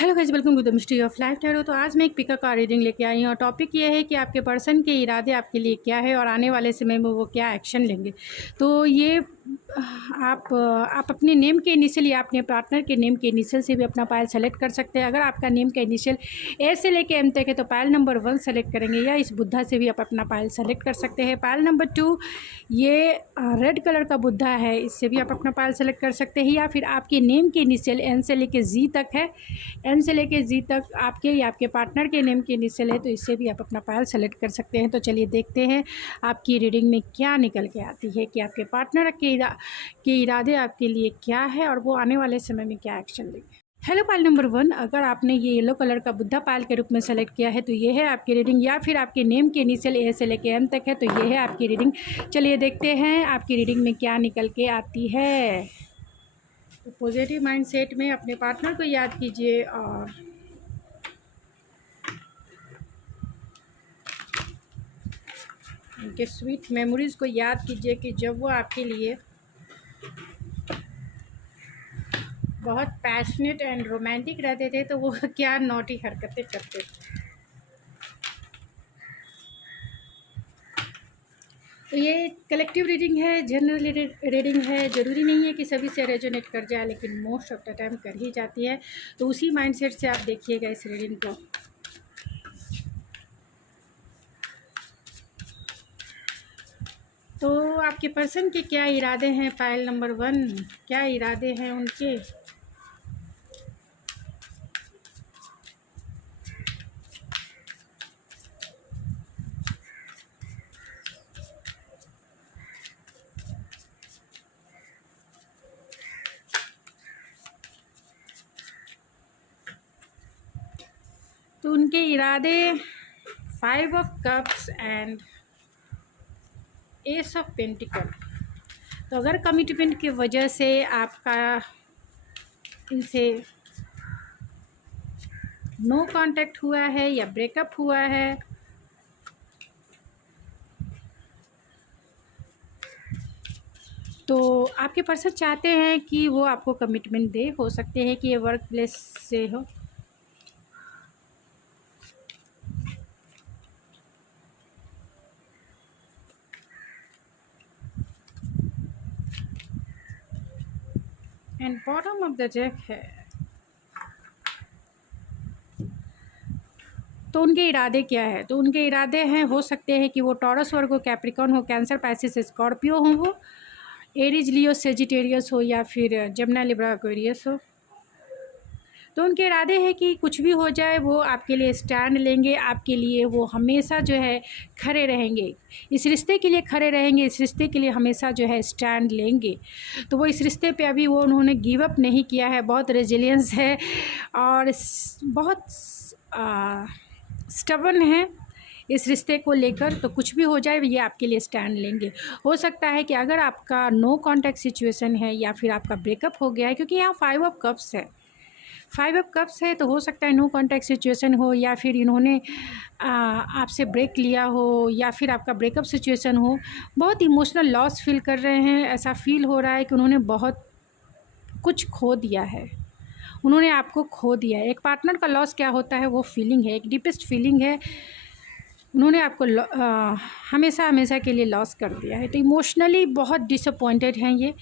Hello guys, welcome to the mystery of life tarot. तो आज मैं एक पिका का रीडिंग लेके आई हूँ और टॉपिक ये है कि आपके पर्सन के इरादे आपके लिए क्या है और आने वाले समय में वो क्या एक्शन लेंगे। तो ये आप अपने नेम के इनिशियल या अपने पार्टनर के नेम के इनिशियल से भी अपना पायल सेलेक्ट कर सकते हैं। अगर आपका नेम का इनिशियल ए से लेके एम तक है तो पायल नंबर 1 सेलेक्ट करेंगे, या इस बुद्धा से भी आप अपना पायल सेलेक्ट कर सकते हैं। पायल नंबर 2 ये रेड कलर का बुद्धा है, इससे भी आप अपना पायल सेलेक्ट कर सकते हैं। या फिर आपके नेम के इनिशियल एन से लेके जी तक है, एन से लेके जी तक आपके या आपके पार्टनर के नेम के इनिशियल है, तो इससे भी आप अपना पायल सेलेक्ट कर सकते हैं। तो चलिए देखते हैं आपकी रीडिंग में क्या निकल के आती है कि आपके पार्टनर के इरादे आपके लिए क्या है और वो आने वाले समय में क्या एक्शन लेंगे। हेलो पायल नंबर 1, अगर आपने ये येलो कलर का बुद्धा पायल के रूप में सेलेक्ट किया है तो ये है आपकी रीडिंग। या फिर आपके नेम के इनिशियल ए से लेके एम तक है तो ये है आपकी रीडिंग। चलिए देखते हैं आपकी रीडिंग में क्या निकल के आती है। तो पॉजिटिव माइंडसेट में अपने पार्टनर को याद कीजिए और उनके स्वीट मेमोरीज़ को याद कीजिए कि जब वो आपके लिए बहुत पैशनेट एंड रोमांटिक रहते थे तो वो क्या नॉटी हरकतें करते थे। तो ये कलेक्टिव रीडिंग है, जनरल रीडिंग है। ज़रूरी नहीं है कि सभी से रेजोनेट कर जाए, लेकिन मोस्ट ऑफ द टाइम कर ही जाती है। तो उसी माइंडसेट से आप देखिएगा इस रीडिंग को। तो आपके पर्सन के क्या इरादे हैं पायल नंबर 1, क्या इरादे हैं उनके। तो उनके इरादे 5 of cups and S of pentacle. तो अगर कमिटमेंट की वजह से आपका इनसे नो कांटेक्ट हुआ है या ब्रेकअप हुआ है, तो आपके पर्सन चाहते हैं कि वो आपको कमिटमेंट दे। हो सकते हैं कि ये वर्क प्लेस से हो। And bottom of the deck है। तो उनके इरादे क्या है। तो उनके इरादे हैं, हो सकते हैं कि वो टॉरस, वर्गो, कैप्रिकॉर्न हो, कैंसर, पाइसिस, स्कॉर्पियो हो, वो एरीज, लियो, सेजिटेरियस हो, या फिर जमुना, लिब्रा, एक्वेरियस हो। तो उनके इरादे हैं कि कुछ भी हो जाए वो आपके लिए स्टैंड लेंगे, आपके लिए वो हमेशा जो है खड़े रहेंगे, इस रिश्ते के लिए खड़े रहेंगे, इस रिश्ते के लिए हमेशा जो है स्टैंड लेंगे। तो वो इस रिश्ते पे अभी वो उन्होंने गिव अप नहीं किया है, बहुत रेजिलियंस है और बहुत स्टबर्न है इस रिश्ते को लेकर। तो कुछ भी हो जाए ये आपके लिए स्टैंड लेंगे। हो सकता है कि अगर आपका नो कांटेक्ट सिचुएशन है या फिर आपका ब्रेकअप हो गया है, क्योंकि यहाँ 5 ऑफ कप्स है, 5 ऑफ कप्स है, तो हो सकता है नो कांटेक्ट सिचुएशन हो, या फिर इन्होंने आपसे ब्रेक लिया हो, या फिर आपका ब्रेकअप सिचुएशन हो। बहुत इमोशनल लॉस फील कर रहे हैं। ऐसा फील हो रहा है कि उन्होंने बहुत कुछ खो दिया है, उन्होंने आपको खो दिया है। एक पार्टनर का लॉस क्या होता है, वो फीलिंग है, एक डीपेस्ट फीलिंग है। उन्होंने आपको हमेशा हमेशा के लिए लॉस कर दिया है। तो इमोशनली बहुत डिसअपॉइंटेड हैं, ये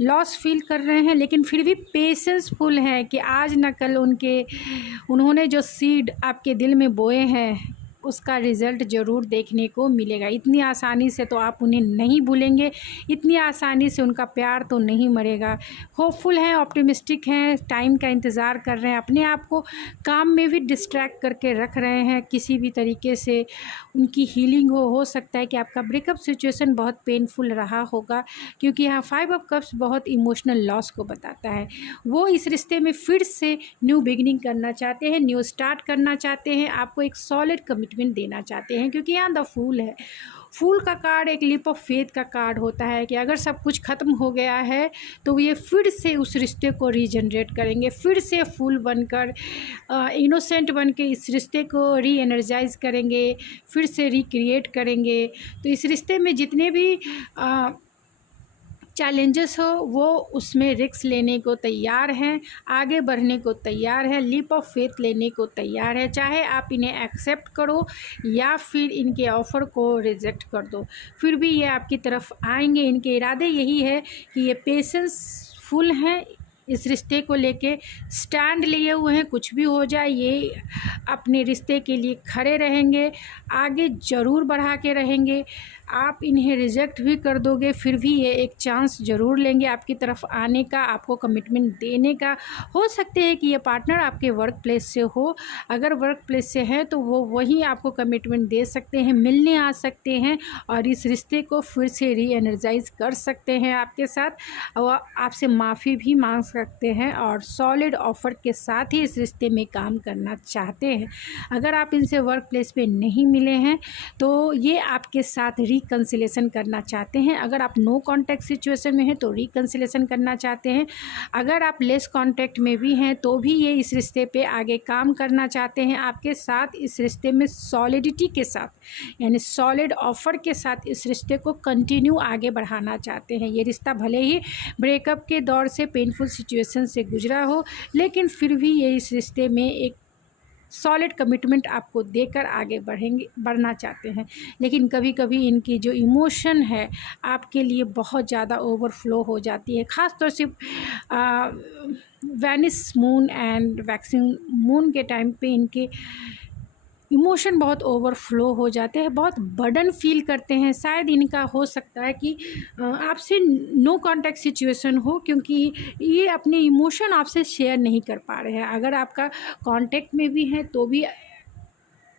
लॉस फील कर रहे हैं, लेकिन फिर भी पेशेंसफुल हैं कि आज न कल उन्होंने जो सीड आपके दिल में बोए हैं उसका रिज़ल्ट ज़रूर देखने को मिलेगा। इतनी आसानी से तो आप उन्हें नहीं भूलेंगे, इतनी आसानी से उनका प्यार तो नहीं मरेगा। होपफुल हैं, ऑप्टिमिस्टिक हैं, टाइम का इंतज़ार कर रहे हैं, अपने आप को काम में भी डिस्ट्रैक्ट करके रख रहे हैं किसी भी तरीके से उनकी हीलिंग हो सकता है कि आपका ब्रेकअप सिचुएशन बहुत पेनफुल रहा होगा, क्योंकि यहाँ 5 ऑफ कप्स बहुत इमोशनल लॉस को बताता है। वो इस रिश्ते में फिर से न्यू बिगिनिंग करना चाहते हैं, न्यू स्टार्ट करना चाहते हैं, आपको एक सॉलिड कमिटमेंट देना चाहते हैं, क्योंकि यहाँ द फूल है। फूल का कार्ड एक लीप ऑफ फेथ का कार्ड होता है कि अगर सब कुछ ख़त्म हो गया है तो ये फिर से उस रिश्ते को रीजनरेट करेंगे, फिर से फूल बनकर इनोसेंट बन के इस रिश्ते को री एनर्जाइज करेंगे, फिर से रिक्रिएट करेंगे। तो इस रिश्ते में जितने भी चैलेंजेस हो वो उसमें रिस्क लेने को तैयार हैं, आगे बढ़ने को तैयार है, लीप ऑफ फेथ लेने को तैयार है, चाहे आप इन्हें एक्सेप्ट करो या फिर इनके ऑफ़र को रिजेक्ट कर दो, फिर भी ये आपकी तरफ आएंगे। इनके इरादे यही है कि ये पेशेंसफुल हैं, इस रिश्ते को लेके स्टैंड लिए हुए हैं, कुछ भी हो जाए ये अपने रिश्ते के लिए खड़े रहेंगे, आगे ज़रूर बढ़ा के रहेंगे। आप इन्हें रिजेक्ट भी कर दोगे फिर भी ये एक चांस ज़रूर लेंगे आपकी तरफ आने का, आपको कमिटमेंट देने का। हो सकते हैं कि ये पार्टनर आपके वर्क प्लेस से हो, अगर वर्क प्लेस से है तो वो वहीं आपको कमिटमेंट दे सकते हैं, मिलने आ सकते हैं और इस रिश्ते को फिर से री एनर्जाइज कर सकते हैं आपके साथ, और आपसे माफ़ी भी मांग सकते हैं और सॉलिड ऑफ़र के साथ ही इस रिश्ते में काम करना चाहते हैं। अगर आप इनसे वर्क प्लेस पे नहीं मिले हैं तो ये आपके साथ रिकन्सिलेशन करना चाहते हैं। अगर आप नो कॉन्टैक्ट सिचुएशन में हैं तो रिकन्सिलेशन करना चाहते हैं। अगर आप लेस कॉन्टैक्ट में भी हैं तो भी ये इस रिश्ते पे आगे काम करना चाहते हैं आपके साथ, इस रिश्ते में सॉलिडिटी के साथ, यानी सॉलिड ऑफ़र के साथ इस रिश्ते को कंटिन्यू आगे बढ़ाना चाहते हैं। ये रिश्ता भले ही ब्रेकअप के दौर से पेनफुल सिचुएशन से गुजरा हो, लेकिन फिर भी ये इस रिश्ते में एक सॉलिड कमिटमेंट आपको देकर आगे बढ़ना चाहते हैं। लेकिन कभी कभी इनकी जो इमोशन है आपके लिए बहुत ज़्यादा ओवरफ्लो हो जाती है, ख़ास तौर से Venice moon and waxing moon के टाइम पे इनके इमोशन बहुत ओवरफ्लो हो जाते हैं, बहुत बर्डन फील करते हैं। शायद इनका हो सकता है कि आपसे नो कांटेक्ट सिचुएशन हो, क्योंकि ये अपने इमोशन आपसे शेयर नहीं कर पा रहे हैं। अगर आपका कांटेक्ट में भी है तो भी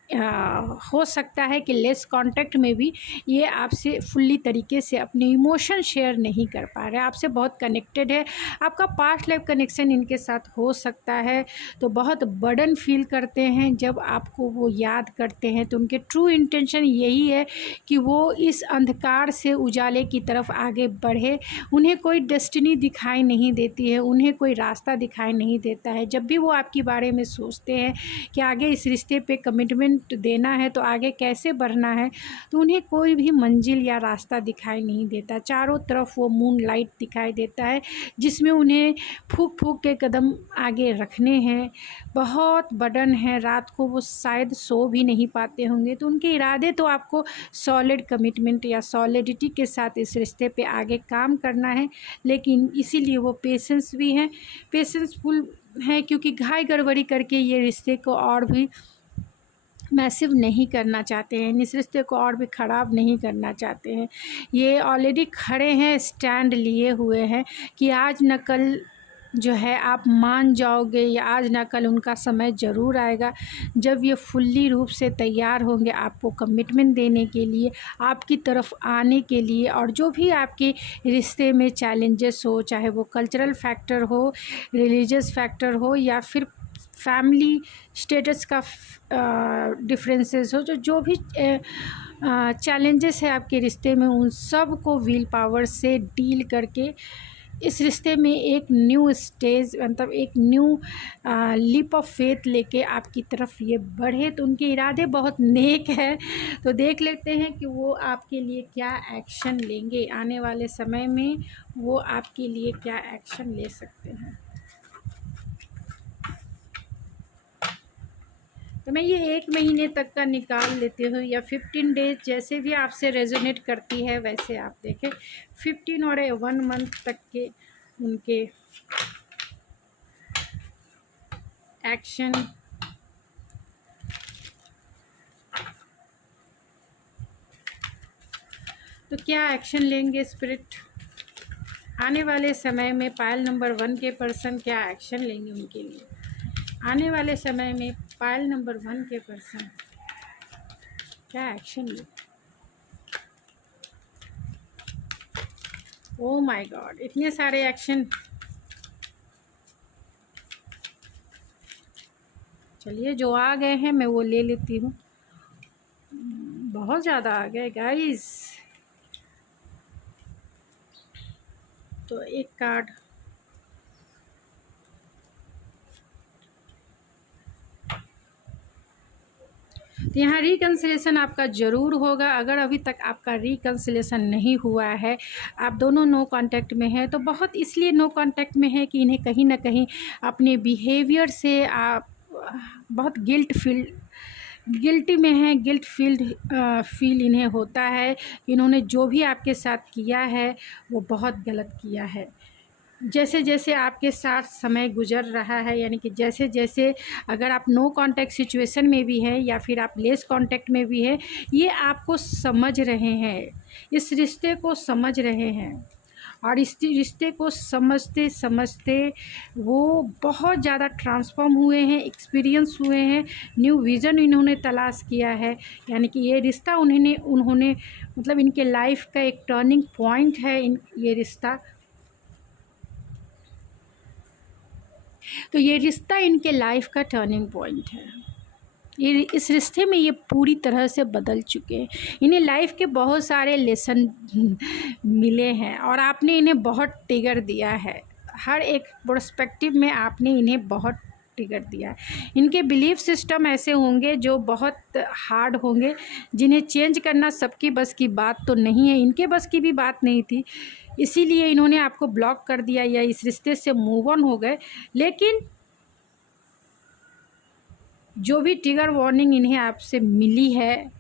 हो सकता है कि लेस कांटेक्ट में भी ये आपसे फुल्ली तरीके से अपने इमोशन शेयर नहीं कर पा रहे हैं, आपसे बहुत कनेक्टेड है, आपका पास्ट लाइफ कनेक्शन इनके साथ हो सकता है। तो बहुत बर्डन फील करते हैं जब आपको वो याद करते हैं। तो उनके ट्रू इंटेंशन यही है कि वो इस अंधकार से उजाले की तरफ आगे बढ़े। उन्हें कोई डेस्टिनी दिखाई नहीं देती है, उन्हें कोई रास्ता दिखाई नहीं देता है। जब भी वो आपके बारे में सोचते हैं कि आगे इस रिश्ते पे कमिटमेंट देना है तो आगे कैसे बढ़ना है, तो उन्हें कोई भी मंजिल या रास्ता दिखाई नहीं देता। चारों तरफ वो मून लाइट दिखाई देता है जिसमें उन्हें फूंक फूंक के कदम आगे रखने हैं। बहुत बर्डन है, रात को वो शायद सो भी नहीं पाते होंगे। तो उनके इरादे तो आपको सॉलिड कमिटमेंट या सॉलिडिटी के साथ इस रिश्ते पे आगे काम करना है, लेकिन इसीलिए वो पेशेंस भी हैं, पेशेंसफुल हैं, क्योंकि घाई गड़बड़ी करके ये रिश्ते को और भी मैसिव नहीं करना चाहते हैं, इस रिश्ते को और भी ख़राब नहीं करना चाहते हैं। ये ऑलरेडी खड़े हैं, स्टैंड लिए हुए हैं कि आज न कल जो है आप मान जाओगे, या आज ना कल उनका समय ज़रूर आएगा जब ये फुल्ली रूप से तैयार होंगे आपको कमिटमेंट देने के लिए, आपकी तरफ आने के लिए। और जो भी आपके रिश्ते में चैलेंजेस हो, चाहे वो कल्चरल फैक्टर हो, रिलीजियस फैक्टर हो, या फिर फैमिली स्टेटस का डिफरेंसेस हो, जो भी चैलेंजेस है आपके रिश्ते में, उन सब को विल पावर से डील करके इस रिश्ते में एक न्यू स्टेज, मतलब एक न्यू लीप ऑफ फेथ लेके आपकी तरफ ये बढ़े। तो उनके इरादे बहुत नेक है। तो देख लेते हैं कि वो आपके लिए क्या एक्शन लेंगे आने वाले समय में, वो आपके लिए क्या एक्शन ले सकते हैं। तो मैं ये 1 महीने तक का निकाल लेती हूँ, या 15 डेज, जैसे भी आपसे रेजोनेट करती है वैसे आप देखें। 15 और 1 मंथ तक के उनके एक्शन। तो क्या एक्शन लेंगे स्पिरिट आने वाले समय में? पायल नंबर 1 के पर्सन क्या एक्शन लेंगे उनके लिए आने वाले समय में? पायल नंबर 1 के पर्सन क्या एक्शन लेंगे? ओ माय गॉड, इतने सारे एक्शन। चलिए जो आ गए हैं मैं वो ले लेती हूँ। बहुत ज़्यादा आ गए गाइस। तो एक कार्ड, तो यहाँ रिकन्सिलेशन आपका ज़रूर होगा। अगर अभी तक आपका रिकन्सिलेशन नहीं हुआ है, आप दोनों नो कांटेक्ट में हैं, तो बहुत इसलिए नो कांटेक्ट में है कि इन्हें कहीं ना कहीं अपने बिहेवियर से आप बहुत गिल्टी में हैं। फील इन्हें होता है। इन्होंने जो भी आपके साथ किया है वो बहुत गलत किया है। जैसे जैसे आपके साथ समय गुजर रहा है, यानी कि जैसे जैसे अगर आप नो कांटेक्ट सिचुएशन में भी हैं या फिर आप लेस कांटेक्ट में भी हैं, ये आपको समझ रहे हैं, इस रिश्ते को समझ रहे हैं। और इस रिश्ते को समझते समझते वो बहुत ज़्यादा ट्रांसफॉर्म हुए हैं, एक्सपीरियंस हुए हैं, न्यू विज़न इन्होंने तलाश किया है। यानी कि ये रिश्ता उन्होंने मतलब इनके लाइफ का एक टर्निंग पॉइंट है ये रिश्ता। तो ये रिश्ता इनके लाइफ का टर्निंग पॉइंट है। ये इस रिश्ते में ये पूरी तरह से बदल चुके हैं। इन्हें लाइफ के बहुत सारे लेसन मिले हैं और आपने इन्हें बहुत ट्रिगर दिया है। हर एक पर्सपेक्टिव में आपने इन्हें बहुत ट्रिगर दिया है। इनके बिलीफ सिस्टम ऐसे होंगे जो बहुत हार्ड होंगे, जिन्हें चेंज करना सबकी बस की बात तो नहीं है। इनके बस की भी बात नहीं थी, इसीलिए इन्होंने आपको ब्लॉक कर दिया या इस रिश्ते से मूव ऑन हो गए। लेकिन जो भी ट्रिगर वार्निंग इन्हें आपसे मिली है,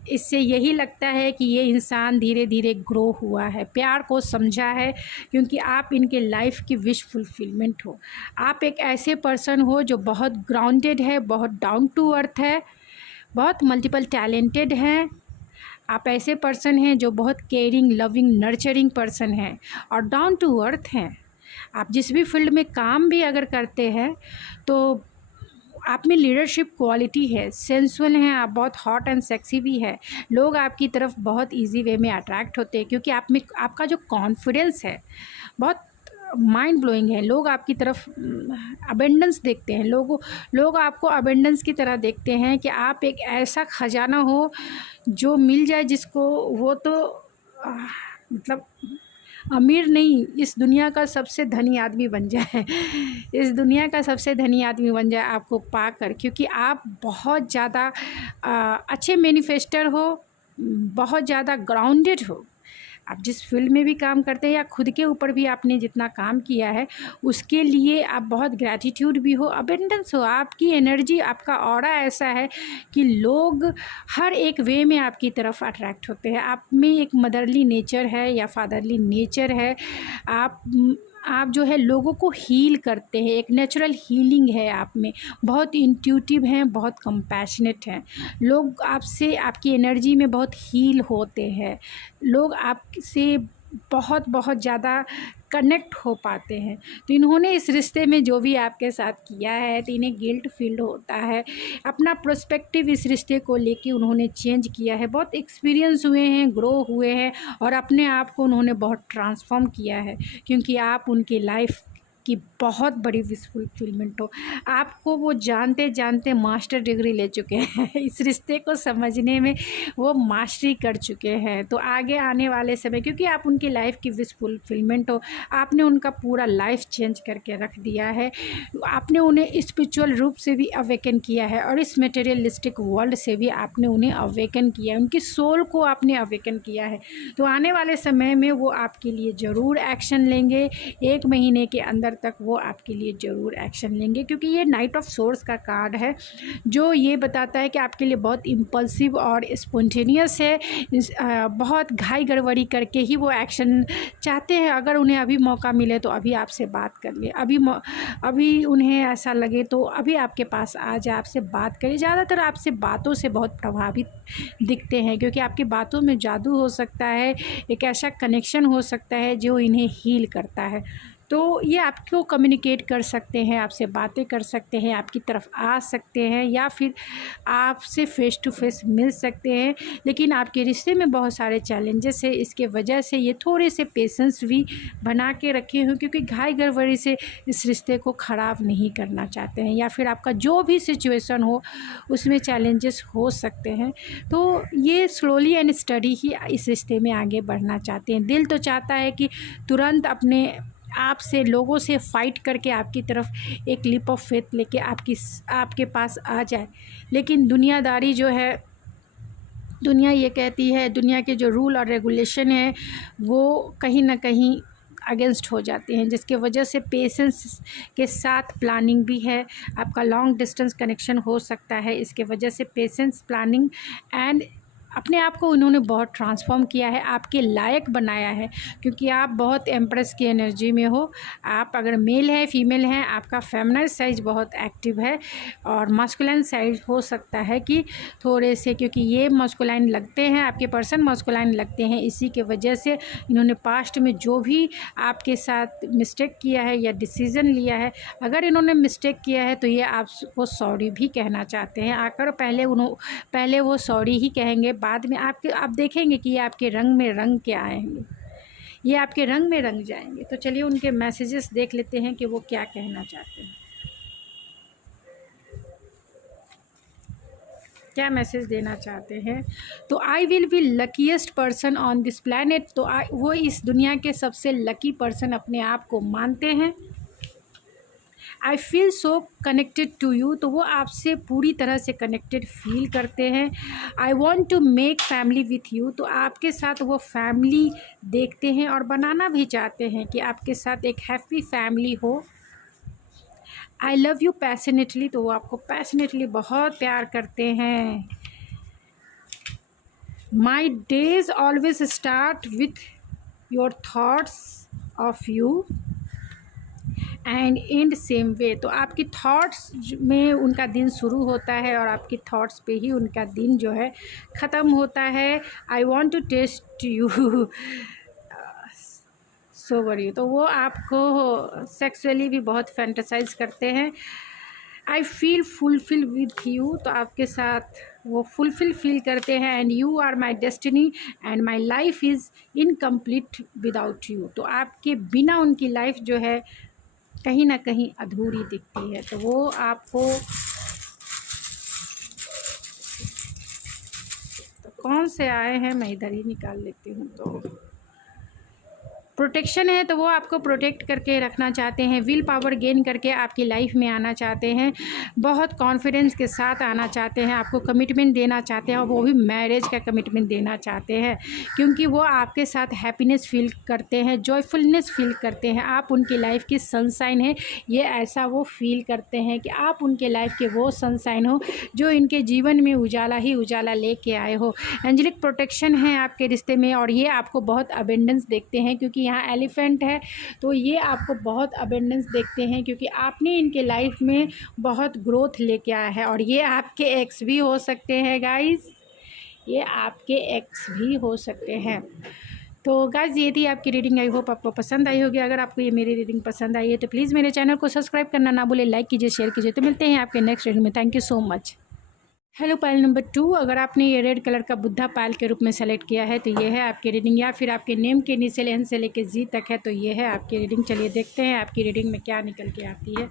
इससे यही लगता है कि ये इंसान धीरे धीरे ग्रो हुआ है, प्यार को समझा है, क्योंकि आप इनके लाइफ की विश फुलफिलमेंट हो। आप एक ऐसे पर्सन हो जो बहुत ग्राउंडेड है, बहुत डाउन टू अर्थ है, बहुत मल्टीपल टैलेंटेड हैं। आप ऐसे पर्सन हैं जो बहुत केयरिंग, लविंग, नर्चरिंग पर्सन हैं और डाउन टू अर्थ हैं। आप जिस भी फील्ड में काम भी अगर करते हैं तो आप में लीडरशिप क्वालिटी है, सेंसुअल हैं आप, बहुत हॉट एंड सेक्सी भी है। लोग आपकी तरफ बहुत इजी वे में अट्रैक्ट होते हैं, क्योंकि आप में आपका जो कॉन्फिडेंस है बहुत माइंड ब्लोइंग है। लोग आपकी तरफ अबेंडेंस देखते हैं, लोग आपको अबेंडेंस की तरह देखते हैं कि आप एक ऐसा खजाना हो जो मिल जाए जिसको, वो तो मतलब अमीर नहीं, इस दुनिया का सबसे धनी आदमी बन जाए इस दुनिया का सबसे धनी आदमी बन जाए आपको पाकर, क्योंकि आप बहुत ज़्यादा अच्छे मैनिफेस्टर हो, बहुत ज़्यादा ग्राउंडेड हो। आप जिस फील्ड में भी काम करते हैं या खुद के ऊपर भी आपने जितना काम किया है उसके लिए आप बहुत ग्रैटिट्यूड भी हो, अबेंडेंस हो। आपकी एनर्जी, आपका ऑरा ऐसा है कि लोग हर एक वे में आपकी तरफ अट्रैक्ट होते हैं। आप में एक मदरली नेचर है या फादरली नेचर है। आप जो है लोगों को हील करते हैं, एक नेचुरल हीलिंग है आप में, बहुत इंट्यूटिव हैं, बहुत कंपैशनेट हैं। लोग आपसे, आपकी एनर्जी में बहुत हील होते हैं। लोग आपसे बहुत बहुत ज़्यादा कनेक्ट हो पाते हैं। तो इन्होंने इस रिश्ते में जो भी आपके साथ किया है तो इन्हें गिल्ट फील होता है। अपना पर्सपेक्टिव इस रिश्ते को लेके उन्होंने चेंज किया है, बहुत एक्सपीरियंस हुए हैं, ग्रो हुए हैं और अपने आप को उन्होंने बहुत ट्रांसफॉर्म किया है, क्योंकि आप उनकी लाइफ की बहुत बड़ी विश फुलफिलमेंट हो। आपको वो जानते जानते मास्टर डिग्री ले चुके हैं इस रिश्ते को समझने में वो मास्टरी कर चुके हैं। तो आगे आने वाले समय, क्योंकि आप उनकी लाइफ की विश फुलफिलमेंट हो, आपने उनका पूरा लाइफ चेंज करके रख दिया है। आपने उन्हें स्पिरिचुअल रूप से भी अवेकन किया है और इस मटेरियलिस्टिक वर्ल्ड से भी आपने उन्हें अवेकन किया है, उनकी सोल को आपने अवेकन किया है। तो आने वाले समय में वो आपके लिए ज़रूर एक्शन लेंगे। 1 महीने के अंदर तक वो आपके लिए ज़रूर एक्शन लेंगे, क्योंकि ये नाइट ऑफ सोर्स का कार्ड है जो ये बताता है कि आपके लिए बहुत इम्पल्सिव और स्पॉन्टेनियस है। बहुत घाई गड़बड़ी करके ही वो एक्शन चाहते हैं। अगर उन्हें अभी मौका मिले तो अभी आपसे बात कर ले, अभी उन्हें ऐसा लगे तो अभी आपके पास आ जाए, आपसे बात करें। ज़्यादातर आपसे बातों से बहुत प्रभावित दिखते हैं, क्योंकि आपकी बातों में जादू हो सकता है, एक ऐसा कनेक्शन हो सकता है जो इन्हें हील करता है। तो ये आपको कम्युनिकेट कर सकते हैं, आपसे बातें कर सकते हैं, आपकी तरफ आ सकते हैं या फिर आपसे फ़ेस टू फेस मिल सकते हैं। लेकिन आपके रिश्ते में बहुत सारे चैलेंजेस है, इसके वजह से ये थोड़े से पेशेंस भी बना के रखे हों, क्योंकि घाई गड़बड़ी से इस रिश्ते को ख़राब नहीं करना चाहते हैं, या फिर आपका जो भी सिचुएशन हो उसमें चैलेंजेस हो सकते हैं। तो ये स्लोली एंड स्टडी ही इस रिश्ते में आगे बढ़ना चाहते हैं। दिल तो चाहता है कि तुरंत अपने आपसे लोगों से फ़ाइट करके आपकी तरफ एक लीप ऑफ फेथ लेके आपके पास आ जाए। लेकिन दुनियादारी जो है, दुनिया ये कहती है, दुनिया के जो रूल और रेगुलेशन है वो कहीं ना कहीं अगेंस्ट हो जाते हैं, जिसके वजह से पेशेंस के साथ प्लानिंग भी है। आपका लॉन्ग डिस्टेंस कनेक्शन हो सकता है, इसके वजह से पेशेंस, प्लानिंग एंड अपने आप को उन्होंने बहुत ट्रांसफॉर्म किया है, आपके लायक बनाया है, क्योंकि आप बहुत एम्प्रेस की एनर्जी में हो। आप अगर मेल है, फीमेल हैं, आपका फेमिनाइन साइज बहुत एक्टिव है और मास्कुलाइन साइज हो सकता है कि थोड़े से, क्योंकि ये मास्कुलाइन लगते हैं, आपके पर्सन मास्कुलाइन लगते हैं। इसी के वजह से इन्होंने पास्ट में जो भी आपके साथ मिस्टेक किया है या डिसीज़न लिया है, अगर इन्होंने मिस्टेक किया है तो ये आपको सॉरी भी कहना चाहते हैं आकर। पहले वो सॉरी ही कहेंगे, बाद में आप देखेंगे कि ये आपके रंग में रंग के आएंगे, ये आपके रंग में रंग जाएंगे। तो चलिए उनके मैसेजेस देख लेते हैं कि वो क्या कहना चाहते हैं, क्या मैसेज देना चाहते हैं। तो I will be luckiest person on this planet. तो वो इस दुनिया के सबसे लकी पर्सन अपने आप को मानते हैं। I feel so connected to you. तो वो आपसे पूरी तरह से कनेक्टेड फील करते हैं। I want to make family with you. तो आपके साथ वो फैमिली देखते हैं और बनाना भी चाहते हैं कि आपके साथ एक हैप्पी फैमिली हो। I love you passionately. तो वो आपको पैशनेटली बहुत प्यार करते हैं। My days always start with your thoughts of you and and same way. तो आपकी थॉट्स में उनका दिन शुरू होता है और आपकी थॉट्स पे ही उनका दिन जो है ख़त्म होता है। I want to test you so over you. तो वो आपको सेक्सुअली भी बहुत फैंटेसाइज करते हैं। I feel fulfil with you. तो आपके साथ वो फुलफिल फील करते हैं। And you are my destiny and my life is incomplete without you. तो आपके बिना उनकी लाइफ जो है कहीं ना कहीं अधूरी दिखती है। तो वो आपको, तो कौन से आए हैं मैं इधर ही निकाल लेती हूँ। तो प्रोटेक्शन है, तो वो आपको प्रोटेक्ट करके रखना चाहते हैं। विल पावर गेन करके आपकी लाइफ में आना चाहते हैं, बहुत कॉन्फिडेंस के साथ आना चाहते हैं, आपको कमिटमेंट देना चाहते हैं और वो भी मैरिज का कमिटमेंट देना चाहते हैं, क्योंकि वो आपके साथ हैप्पीनेस फील करते हैं, जॉयफुलनेस फील करते हैं। आप उनकी लाइफ की सनशाइन है, ये ऐसा वो फील करते हैं कि आप उनके लाइफ के वो सनशाइन हो जो इनके जीवन में उजाला ही उजाला लेके आए हो। एंजेलिक प्रोटेक्शन है आपके रिश्ते में और ये आपको बहुत अबेंडेंस देखते हैं, क्योंकि यहाँ एलिफेंट है तो ये आपको बहुत अबेंडेंस देखते हैं, क्योंकि आपने इनके लाइफ में बहुत ग्रोथ लेके आया है। और ये आपके एक्स भी हो सकते हैं गाइस, ये आपके एक्स भी हो सकते हैं। तो गाइस ये थी आपकी रीडिंग। आई होप आपको पसंद आई होगी। अगर आपको ये मेरी रीडिंग पसंद आई है तो प्लीज़ मेरे चैनल को सब्सक्राइब करना ना भूलें, लाइक कीजिए, शेयर कीजिए। तो मिलते हैं आपके नेक्स्ट रीडिंग में। Thank you so much. Hello pile number 2, अगर आपने ये रेड कलर का बुद्धा पायल के रूप में सेलेक्ट किया है तो ये है आपकी रीडिंग, या फिर आपके नेम के इनिशियल एन से लेके जी तक है तो ये है आपकी रीडिंग। चलिए देखते हैं आपकी रीडिंग में क्या निकल के आती है।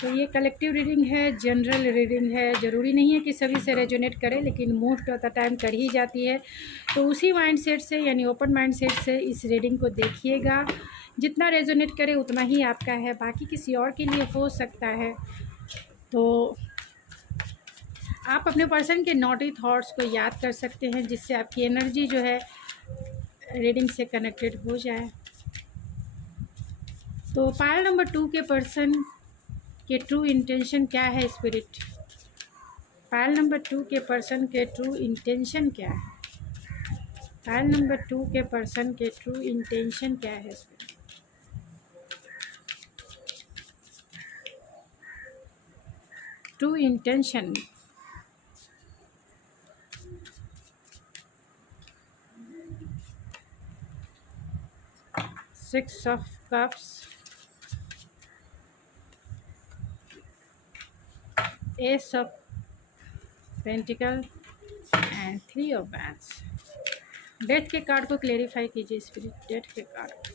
तो ये कलेक्टिव रीडिंग है, जनरल रीडिंग है, ज़रूरी नहीं है कि सभी से रेजोनेट करे, लेकिन मोस्ट ऑफ द टाइम कर ही जाती है। तो उसी माइंडसेट से, यानी ओपन माइंडसेट से इस रीडिंग को देखिएगा, जितना रेजोनेट करे उतना ही आपका है, बाकी किसी और के लिए हो सकता है। तो आप अपने पर्सन के नॉटी थॉट्स को याद कर सकते हैं, जिससे आपकी एनर्जी जो है रीडिंग से कनेक्टेड हो जाए। तो पायल नंबर 2 के पर्सन के ट्रू इंटेंशन क्या है स्पिरिट? पायल नंबर 2 के पर्सन के ट्रू इंटेंशन क्या है? पायल नंबर 2 के पर्सन के ट्रू इंटेंशन क्या है spirit? True intention, six of cups, S of pentacle and 3 of wands. Death के कार्ड को क्लेरिफाई कीजिए स्पिरिट, डेथ के card.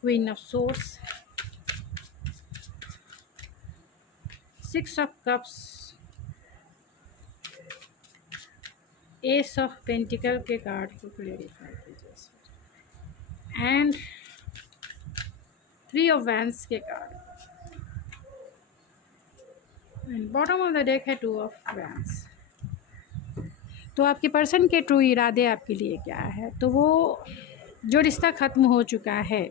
Queen of source, 6 of cups, S of pentacle के card को क्लेरिफाई कीजिए एंड 3 ऑफ वैंड्स के card and bottom of the deck है 2 of wands. तो आपके पर्सन के ट्रू इरादे आपके लिए क्या है? तो वो जो रिश्ता ख़त्म हो चुका है,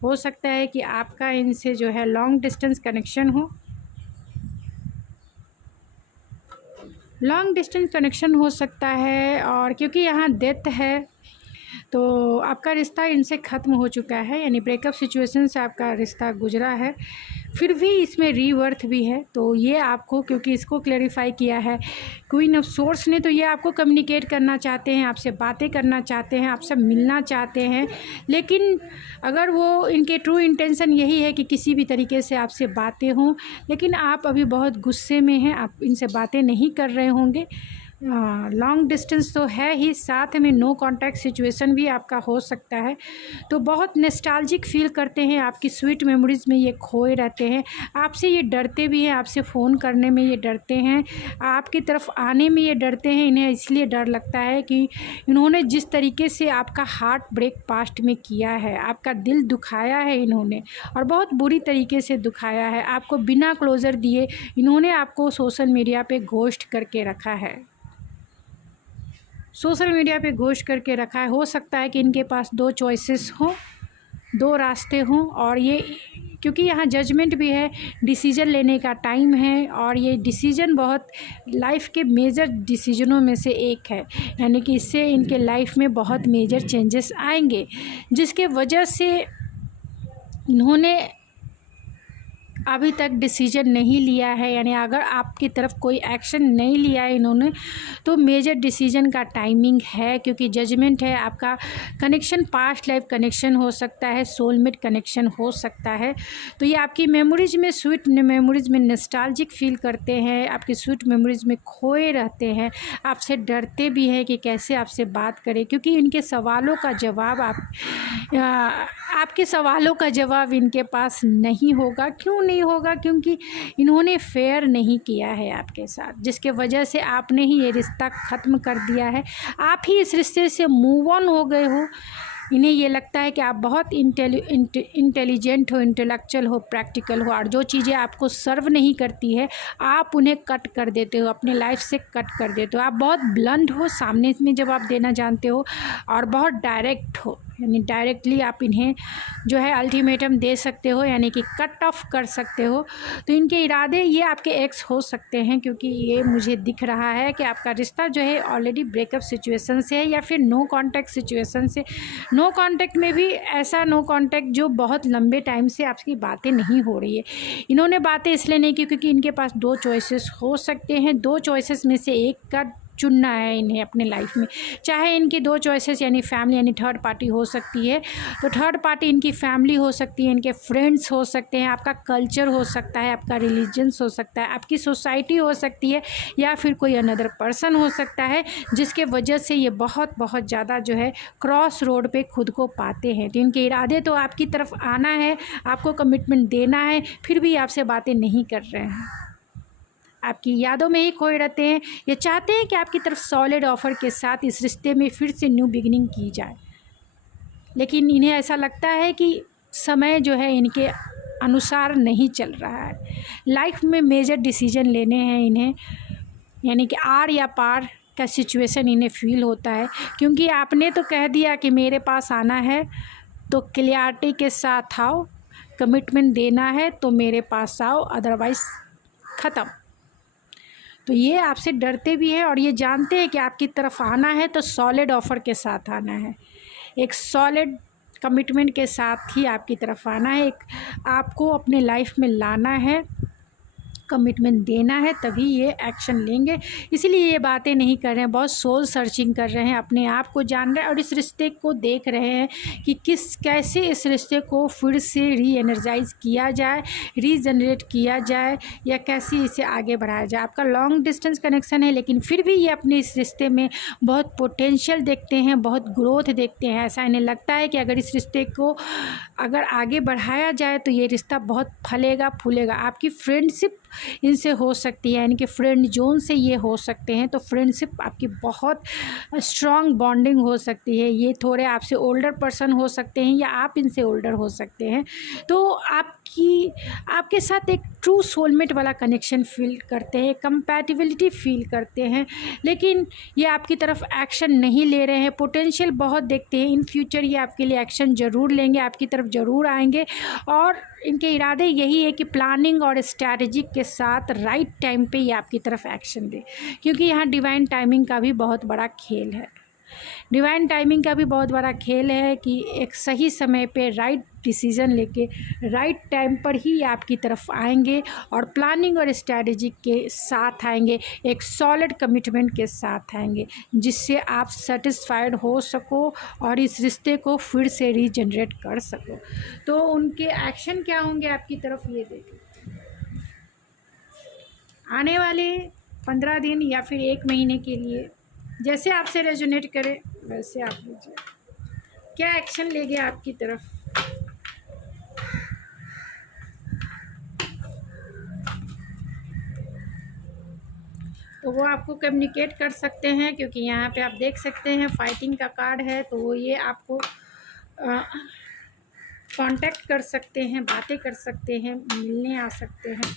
हो सकता है कि आपका इनसे जो है लॉन्ग डिस्टेंस कनेक्शन हो, लॉन्ग डिस्टेंस कनेक्शन हो सकता है। और क्योंकि यहाँ डेथ है तो आपका रिश्ता इनसे ख़त्म हो चुका है, यानी ब्रेकअप सिचुएशन से आपका रिश्ता गुजरा है। फिर भी इसमें रीबर्थ भी है। तो ये आपको, क्योंकि इसको क्लैरिफाई किया है क्वीन ऑफ सोर्स ने, तो ये आपको कम्युनिकेट करना चाहते हैं, आपसे बातें करना चाहते हैं, आपसे मिलना चाहते हैं। लेकिन अगर वो, इनके ट्रू इंटेंशन यही है कि किसी भी तरीके से आपसे बातें हों, लेकिन आप अभी बहुत गुस्से में हैं, आप इनसे बातें नहीं कर रहे होंगे। लॉन्ग डिस्टेंस तो है ही, साथ में नो कांटेक्ट सिचुएशन भी आपका हो सकता है। तो बहुत नॉस्टैल्जिक फील करते हैं, आपकी स्वीट मेमोरीज़ में ये खोए रहते हैं। आपसे ये डरते भी हैं, आपसे फ़ोन करने में ये डरते हैं, आपकी तरफ आने में ये डरते हैं। इन्हें इसलिए डर लगता है कि इन्होंने जिस तरीके से आपका हार्ट ब्रेक पास्ट में किया है, आपका दिल दुखाया है इन्होंने, और बहुत बुरी तरीके से दुखाया है। आपको बिना क्लोज़र दिए इन्होंने आपको सोशल मीडिया पे घोस्ट करके रखा है, सोशल मीडिया पे घोस्ट करके रखा है। हो सकता है कि इनके पास 2 चॉइसेस हों, 2 रास्ते हों, और ये, क्योंकि यहाँ जजमेंट भी है, डिसीजन लेने का टाइम है, और ये डिसीजन बहुत लाइफ के मेजर डिसीजनों में से एक है। यानी कि इससे इनके लाइफ में बहुत मेजर चेंजेस आएंगे, जिसके वजह से इन्होंने अभी तक डिसीजन नहीं लिया है। यानी अगर आपकी तरफ कोई एक्शन नहीं लिया है इन्होंने, तो मेजर डिसीजन का टाइमिंग है, क्योंकि जजमेंट है। आपका कनेक्शन पास्ट लाइफ कनेक्शन हो सकता है, सोलमेट कनेक्शन हो सकता है। तो ये आपकी मेमोरीज में, स्वीट मेमोरीज में नॉस्टैल्जिक फील करते हैं, आपकी स्वीट मेमोरीज में खोए रहते हैं, आपसे डरते भी हैं कि कैसे आपसे बात करें, क्योंकि इनके सवालों का जवाब आपके सवालों का जवाब इनके पास नहीं होगा। क्यों नहीं होगा? क्योंकि इन्होंने फेयर नहीं किया है आपके साथ, जिसके वजह से आपने ही ये रिश्ता ख़त्म कर दिया है। आप ही इस रिश्ते से मूव ऑन हो गए हो। इन्हें ये लगता है कि आप बहुत इंटेलिजेंट हो, इंटेलेक्चुअल हो, प्रैक्टिकल हो, और जो चीज़ें आपको सर्व नहीं करती है आप उन्हें कट कर देते हो, अपने लाइफ से कट कर देते हो। आप बहुत ब्लंट हो, सामने में जवाब देना जानते हो, और बहुत डायरेक्ट हो, यानी डायरेक्टली आप इन्हें जो है अल्टीमेटम दे सकते हो, यानी कि कट ऑफ कर सकते हो। तो इनके इरादे, ये आपके एक्स हो सकते हैं, क्योंकि ये मुझे दिख रहा है कि आपका रिश्ता जो है ऑलरेडी ब्रेकअप सिचुएशन से है, या फिर नो कांटेक्ट सिचुएशन से। नो कांटेक्ट में भी ऐसा नो कांटेक्ट जो बहुत लंबे टाइम से आपकी बातें नहीं हो रही है। इन्होंने बातें इसलिए नहीं की क्योंकि इनके पास 2 चॉइसेस हो सकते हैं, 2 चॉइसेस में से एक का चुनना है इन्हें अपने लाइफ में। चाहे इनकी 2 चॉइसेस यानी फैमिली, यानी थर्ड पार्टी हो सकती है, तो थर्ड पार्टी इनकी फैमिली हो सकती है, इनके फ्रेंड्स हो सकते हैं, आपका कल्चर हो सकता है, आपका रिलीजन्स हो सकता है, आपकी सोसाइटी हो सकती है, या फिर कोई अनदर पर्सन हो सकता है, जिसके वजह से ये बहुत ज़्यादा जो है क्रॉस रोड पे खुद को पाते हैं। तो इनके इरादे तो आपकी तरफ आना है, आपको कमिटमेंट देना है, फिर भी आपसे बातें नहीं कर रहे हैं, आपकी यादों में ही खोए रहते हैं। ये चाहते हैं कि आपकी तरफ सॉलिड ऑफ़र के साथ इस रिश्ते में फिर से न्यू बिगिनिंग की जाए, लेकिन इन्हें ऐसा लगता है कि समय जो है इनके अनुसार नहीं चल रहा है। लाइफ में मेजर डिसीजन लेने हैं इन्हें, यानी कि आर या पार का सिचुएशन इन्हें फील होता है, क्योंकि आपने तो कह दिया कि मेरे पास आना है तो क्लियरिटी के साथ आओ, कमिटमेंट देना है तो मेरे पास आओ, अदरवाइज़ ख़त्म। तो ये आपसे डरते भी हैं, और ये जानते हैं कि आपकी तरफ आना है तो सॉलिड ऑफ़र के साथ आना है, एक सॉलिड कमिटमेंट के साथ ही आपकी तरफ आना है, एक आपको अपने लाइफ में लाना है, कमिटमेंट देना है, तभी ये एक्शन लेंगे। इसीलिए ये बातें नहीं कर रहे हैं, बहुत सोल सर्चिंग कर रहे हैं, अपने आप को जान रहे हैं, और इस रिश्ते को देख रहे हैं कि कैसे इस रिश्ते को फिर से री एनर्जाइज किया जाए, रीजनरेट किया जाए, या कैसे इसे आगे बढ़ाया जाए। आपका लॉन्ग डिस्टेंस कनेक्शन है, लेकिन फिर भी ये अपने इस रिश्ते में बहुत पोटेंशियल देखते हैं, बहुत ग्रोथ देखते हैं। ऐसा इन्हें लगता है कि अगर इस रिश्ते को अगर आगे बढ़ाया जाए तो ये रिश्ता बहुत फलेगा फूलेगा। आपकी फ्रेंडशिप इनसे हो सकती है, यानी कि फ्रेंड जोन से ये हो सकते हैं। तो फ्रेंडशिप आपकी बहुत स्ट्रॉन्ग बॉन्डिंग हो सकती है। ये थोड़े आपसे ओल्डर पर्सन हो सकते हैं या आप इनसे ओल्डर हो सकते हैं। तो आपके साथ एक ट्रू सोलमेट वाला कनेक्शन फील करते हैं, कंपैटिबिलिटी फील करते हैं, लेकिन ये आपकी तरफ एक्शन नहीं ले रहे हैं। पोटेंशियल बहुत देखते हैं, इन फ्यूचर ये आपके लिए एक्शन ज़रूर लेंगे, आपकी तरफ ज़रूर आएंगे, और इनके इरादे यही है कि प्लानिंग और स्ट्रैटेजी के साथ राइट टाइम पे ये आपकी तरफ एक्शन दे, क्योंकि यहाँ डिवाइन टाइमिंग का भी बहुत बड़ा खेल है। डिवाइन टाइमिंग का भी बहुत बड़ा खेल है कि एक सही समय पे राइट डिसीज़न लेके राइट टाइम पर ही आपकी तरफ आएंगे और प्लानिंग और स्ट्रैटेजी के साथ आएंगे, एक सॉलिड कमिटमेंट के साथ आएंगे, जिससे आप सेटिस्फाइड हो सको और इस रिश्ते को फिर से रीजनरेट कर सको। तो उनके एक्शन क्या होंगे आपकी तरफ, ये देखिए। आने वाले 15 दिन या फिर 1 महीने के लिए जैसे आपसे रेजोनेट करे वैसे आप लीजिए, क्या एक्शन लेंगे आपकी तरफ। तो वो आपको कम्युनिकेट कर सकते हैं, क्योंकि यहाँ पे आप देख सकते हैं फाइटिंग का कार्ड है, तो वो ये आपको कांटेक्ट कर सकते हैं, बातें कर सकते हैं, मिलने आ सकते हैं,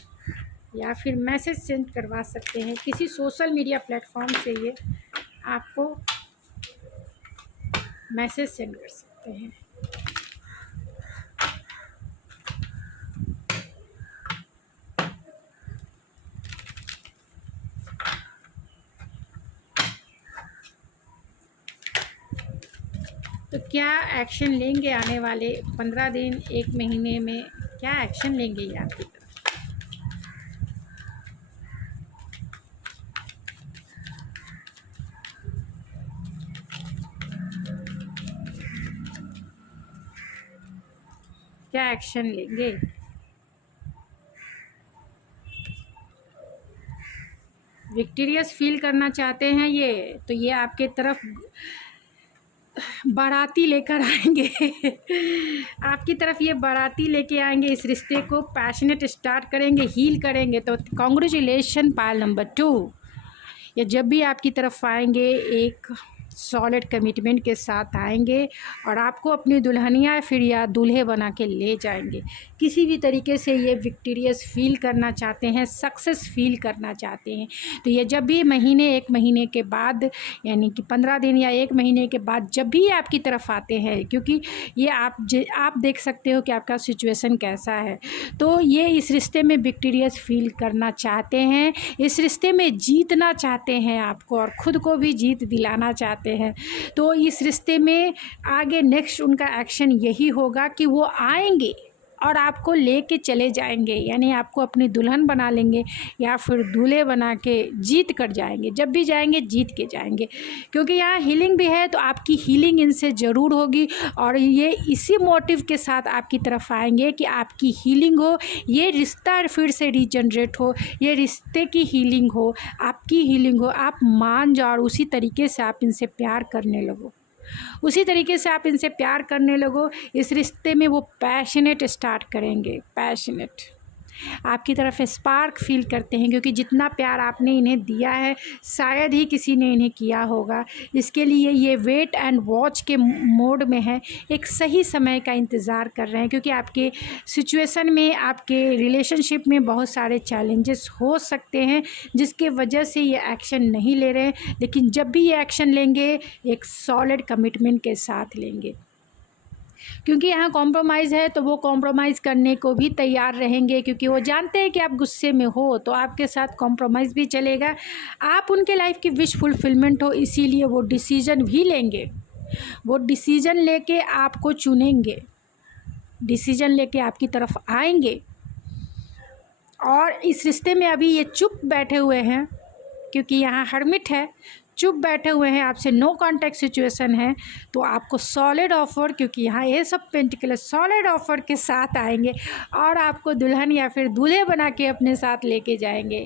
या फिर मैसेज सेंड करवा सकते हैं। किसी सोशल मीडिया प्लेटफॉर्म से ये आपको मैसेज सेंड कर सकते हैं। तो क्या एक्शन लेंगे आने वाले 15 दिन 1 महीने में, क्या एक्शन लेंगे ये आपकी तरफ। क्या एक्शन लेंगे। विक्टोरियस फील करना चाहते हैं ये, तो ये आपके तरफ बाराती लेकर आएंगे आपकी तरफ ये बाराती लेके आएंगे, इस रिश्ते को पैशनेट स्टार्ट करेंगे, हील करेंगे। तो कॉन्ग्रेचुलेशन पायल नंबर 2, ये जब भी आपकी तरफ आएंगे एक सॉलिड कमिटमेंट के साथ आएंगे और आपको अपनी दुल्हनिया फिर या दूल्हे बना के ले जाएंगे। किसी भी तरीके से ये विक्टोरियस फील करना चाहते हैं, सक्सेस फील करना चाहते हैं। तो ये जब भी 1 महीने के बाद, यानी कि 15 दिन या 1 महीने के बाद जब भी आपकी तरफ आते हैं, क्योंकि ये आप देख सकते हो कि आपका सिचुएशन कैसा है, तो ये इस रिश्ते में विक्टोरियस फील करना चाहते हैं, इस रिश्ते में जीतना चाहते हैं आपको और ख़ुद को भी जीत दिलाना चाहते हैं। तो इस रिश्ते में आगे नेक्स्ट उनका एक्शन यही होगा कि वो आएंगे और आपको लेके चले जाएंगे, यानी आपको अपनी दुल्हन बना लेंगे या फिर दूल्हे बना के जीत कर जाएंगे। जब भी जाएंगे जीत के जाएंगे, क्योंकि यहाँ हीलिंग भी है, तो आपकी हीलिंग इनसे ज़रूर होगी और ये इसी मोटिव के साथ आपकी तरफ आएंगे कि आपकी हीलिंग हो, ये रिश्ता फिर से रीजनरेट हो, ये रिश्ते की हीलिंग हो, आपकी हीलिंग हो, आप मान जाओ और उसी तरीके से आप इनसे प्यार करने लगो, उसी तरीके से आप इनसे प्यार करने लगो। इस रिश्ते में वो पैशनेट स्टार्ट करेंगे, पैशनेट आपकी तरफ स्पार्क फील करते हैं, क्योंकि जितना प्यार आपने इन्हें दिया है शायद ही किसी ने इन्हें किया होगा। इसके लिए ये वेट एंड वॉच के मोड में है, एक सही समय का इंतज़ार कर रहे हैं, क्योंकि आपके सिचुएशन में, आपके रिलेशनशिप में बहुत सारे चैलेंजेस हो सकते हैं जिसके वजह से ये एक्शन नहीं ले रहे हैं। लेकिन जब भी ये एक्शन लेंगे एक सॉलिड कमिटमेंट के साथ लेंगे, क्योंकि यहाँ कॉम्प्रोमाइज़ है, तो वो कॉम्प्रोमाइज़ करने को भी तैयार रहेंगे, क्योंकि वो जानते हैं कि आप गुस्से में हो तो आपके साथ कॉम्प्रोमाइज़ भी चलेगा। आप उनके लाइफ की विश फुलफिलमेंट हो, इसीलिए वो डिसीज़न भी लेंगे, वो डिसीज़न लेके आपको चुनेंगे, डिसीज़न लेके आपकी तरफ आएंगे। और इस रिश्ते में अभी ये चुप बैठे हुए हैं, क्योंकि यहाँ हर्मिट है, चुप बैठे हुए हैं, आपसे नो कांटेक्ट सिचुएशन है। तो आपको सॉलिड ऑफ़र, क्योंकि यहाँ ये सब पेंटिकल सॉलिड ऑफ़र के साथ आएंगे और आपको दुल्हन या फिर दूल्हे बना के अपने साथ लेके जाएंगे।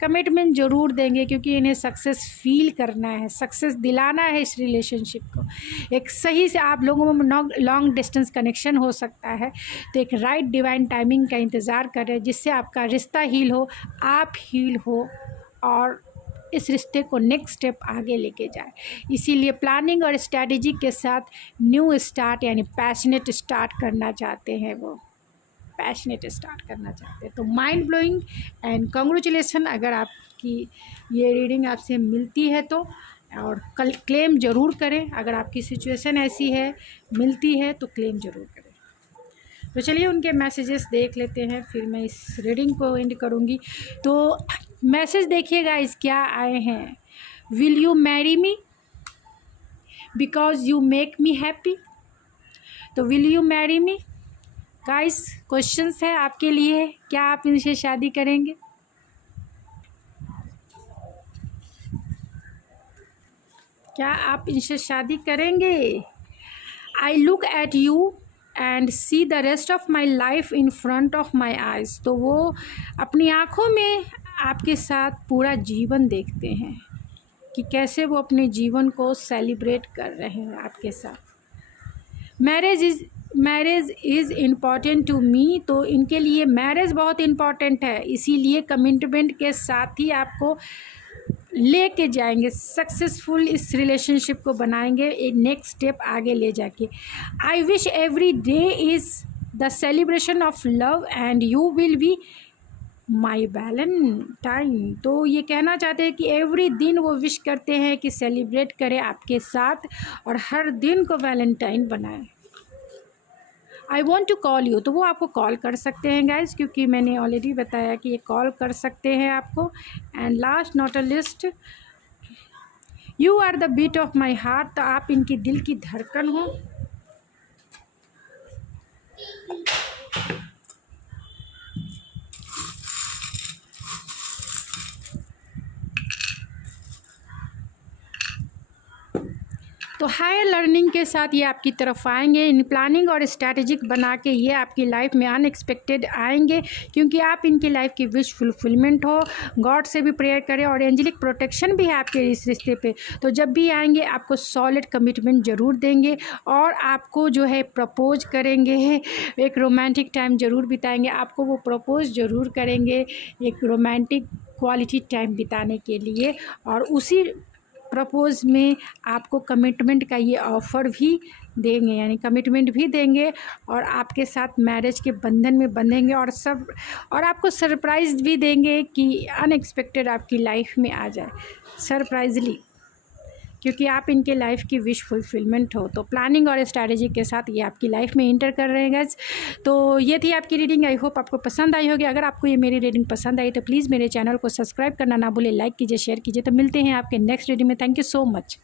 कमिटमेंट ज़रूर देंगे, क्योंकि इन्हें सक्सेस फील करना है, सक्सेस दिलाना है इस रिलेशनशिप को। एक सही से आप लोगों में लॉन्ग डिस्टेंस कनेक्शन हो सकता है, तो एक राइट डिवाइन टाइमिंग का इंतज़ार करें, जिससे आपका रिश्ता हील हो, आप हील हो और इस रिश्ते को नेक्स्ट स्टेप आगे लेके जाए। इसीलिए प्लानिंग और स्ट्रैटेजी के साथ न्यू स्टार्ट यानी पैशनेट स्टार्ट करना चाहते हैं, वो पैशनेट स्टार्ट करना चाहते हैं। तो माइंड ब्लोइंग एंड कॉन्ग्रेचुलेसन अगर आपकी ये रीडिंग आपसे मिलती है तो, और कल क्लेम ज़रूर करें। अगर आपकी सिचुएशन ऐसी है, मिलती है, तो क्लेम ज़रूर करें। तो चलिए उनके मैसेजेस देख लेते हैं, फिर मैं इस रीडिंग को एंड करूँगी। तो मैसेज देखिएगा इस क्या आए हैं। Will you marry me because you make me happy. तो will you marry me guys, questions है आपके लिए, क्या आप इनसे शादी करेंगे? क्या आप इनसे शादी करेंगे? I look at you and see the rest of my life in front of my eyes. तो वो अपनी आँखों में आपके साथ पूरा जीवन देखते हैं कि कैसे वो अपने जीवन को सेलिब्रेट कर रहे हैं आपके साथ। Marriage is important to me. तो इनके लिए मैरिज बहुत इम्पॉर्टेंट है, इसीलिए कमिटमेंट के साथ ही आपको लेके जाएंगे, सक्सेसफुल इस रिलेशनशिप को बनाएंगे एक नेक्स्ट स्टेप आगे ले जाके। I wish every day is the celebration of love and you will be my Valentine. तो ये कहना चाहते हैं कि एवरी दिन वो विश करते हैं कि सेलिब्रेट करें आपके साथ और हर दिन को वैलेंटाइन बनाएं। I want to call you. तो वो आपको कॉल कर सकते हैं गाइज, क्योंकि मैंने ऑलरेडी बताया कि ये कॉल कर सकते हैं आपको। And last not a least, you are the beat of my heart. तो आप इनकी दिल की धड़कन हो। तो हायर लर्निंग के साथ ये आपकी तरफ आएंगे। इन प्लानिंग और स्ट्रैटेजिक बना के ये आपकी लाइफ में अनएक्सपेक्टेड आएंगे, क्योंकि आप इनकी लाइफ की विश फुलफिलमेंट हो। गॉड से भी प्रेयर करें और एंजेलिक प्रोटेक्शन भी है आपके इस रिश्ते पे। तो जब भी आएंगे आपको सॉलिड कमिटमेंट ज़रूर देंगे और आपको जो है प्रपोज करेंगे, एक रोमांटिक टाइम ज़रूर बिताएंगे, आपको वो प्रपोज ज़रूर करेंगे एक रोमांटिक क्वालिटी टाइम बिताने के लिए। और उसी प्रपोज में आपको कमिटमेंट का ये ऑफ़र भी देंगे, यानी कमिटमेंट भी देंगे और आपके साथ मैरिज के बंधन में बंधेंगे और आपको सरप्राइज़ भी देंगे कि अनएक्सपेक्टेड आपकी लाइफ में आ जाए सरप्राइजली, क्योंकि आप इनके लाइफ की विश फुलफिलमेंट हो। तो प्लानिंग और स्ट्रैटेजी के साथ ये आपकी लाइफ में इंटर कर रहे हैं गाइस। तो ये थी आपकी रीडिंग, आई होप आपको पसंद आई होगी। अगर आपको ये मेरी रीडिंग पसंद आई तो प्लीज़ मेरे चैनल को सब्सक्राइब करना ना भूले, लाइक कीजिए, शेयर कीजिए। तो मिलते हैं आपके नेक्स्ट रीडिंग में। Thank you so much.